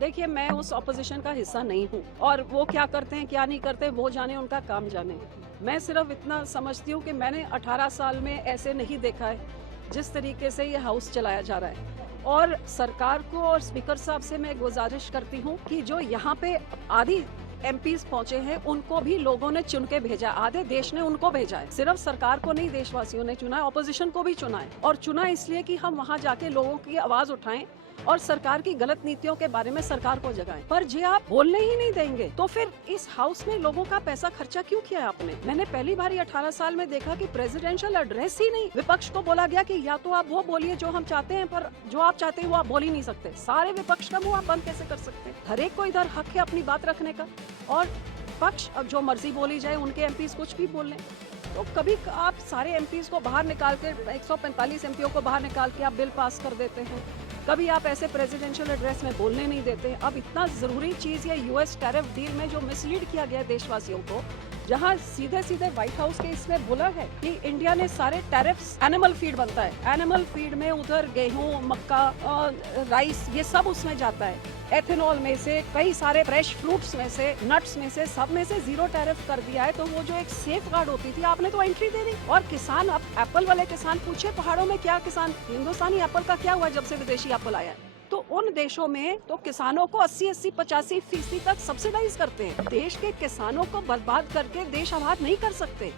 देखिए, मैं उस ऑपोजिशन का हिस्सा नहीं हूँ और वो क्या करते हैं क्या नहीं करते वो जाने, उनका काम जाने। मैं सिर्फ इतना समझती हूँ कि मैंने 18 साल में ऐसे नहीं देखा है जिस तरीके से ये हाउस चलाया जा रहा है। और सरकार को और स्पीकर साहब से मैं गुजारिश करती हूँ कि जो यहाँ पे आधी एमपीज पहुंचे हैं उनको भी लोगों ने चुन के भेजा, आधे देश ने उनको भेजा है। सिर्फ सरकार को नहीं, देशवासियों ने चुना है, ऑपोजिशन को भी चुना है। और चुना इसलिए कि हम वहां जाके लोगों की आवाज उठाएं और सरकार की गलत नीतियों के बारे में सरकार को जगाएं। पर जे आप बोलने ही नहीं देंगे तो फिर इस हाउस में लोगों का पैसा खर्चा क्यों किया आपने? मैंने पहली बार 18 साल में देखा कि प्रेसिडेंशियल एड्रेस ही नहीं, विपक्ष को बोला गया कि या तो आप वो बोलिए जो हम चाहते हैं, पर जो आप चाहते हैं वो आप बोल ही नहीं सकते। सारे विपक्ष का मुंह आप बंद कैसे कर सकते हैं? हर एक को इधर हक है अपनी बात रखने का, और पक्ष अब जो मर्जी बोली जाए, उनके एमपीज कुछ भी बोल लें। तो कभी आप सारे एमपीज को बाहर निकाल के 145 एमपीओ को बाहर निकाल के आप बिल पास कर देते हैं, कभी आप ऐसे प्रेसिडेंशियल एड्रेस में बोलने नहीं देते। अब इतना जरूरी चीज है यूएस टैरिफ डील में जो मिसलीड किया गया देशवासियों को, जहां सीधे सीधे व्हाइट हाउस के इसमें बोला है कि इंडिया ने सारे टैरिफ्स, एनिमल फीड बनता है, एनिमल फीड में उधर गेहूं, मक्का, राइस, ये सब उसमें जाता है। एथेनॉल में से, कई सारे फ्रेश फ्रूट्स में से, नट्स में से, सब में से जीरो टैरिफ कर दिया है। तो वो जो एक सेफ गार्ड होती थी, आपने तो एंट्री दे दी। और किसान, अब एप्पल वाले किसान पूछे पहाड़ों में क्या किसान, हिंदुस्तानी एप्पल का क्या हुआ जब से विदेशी एप्पल आया है? तो उन देशों में तो किसानों को 80-80, 85% तक सब्सिडाइज करते हैं। देश के किसानों को बर्बाद करके देश आबाद नहीं कर सकते।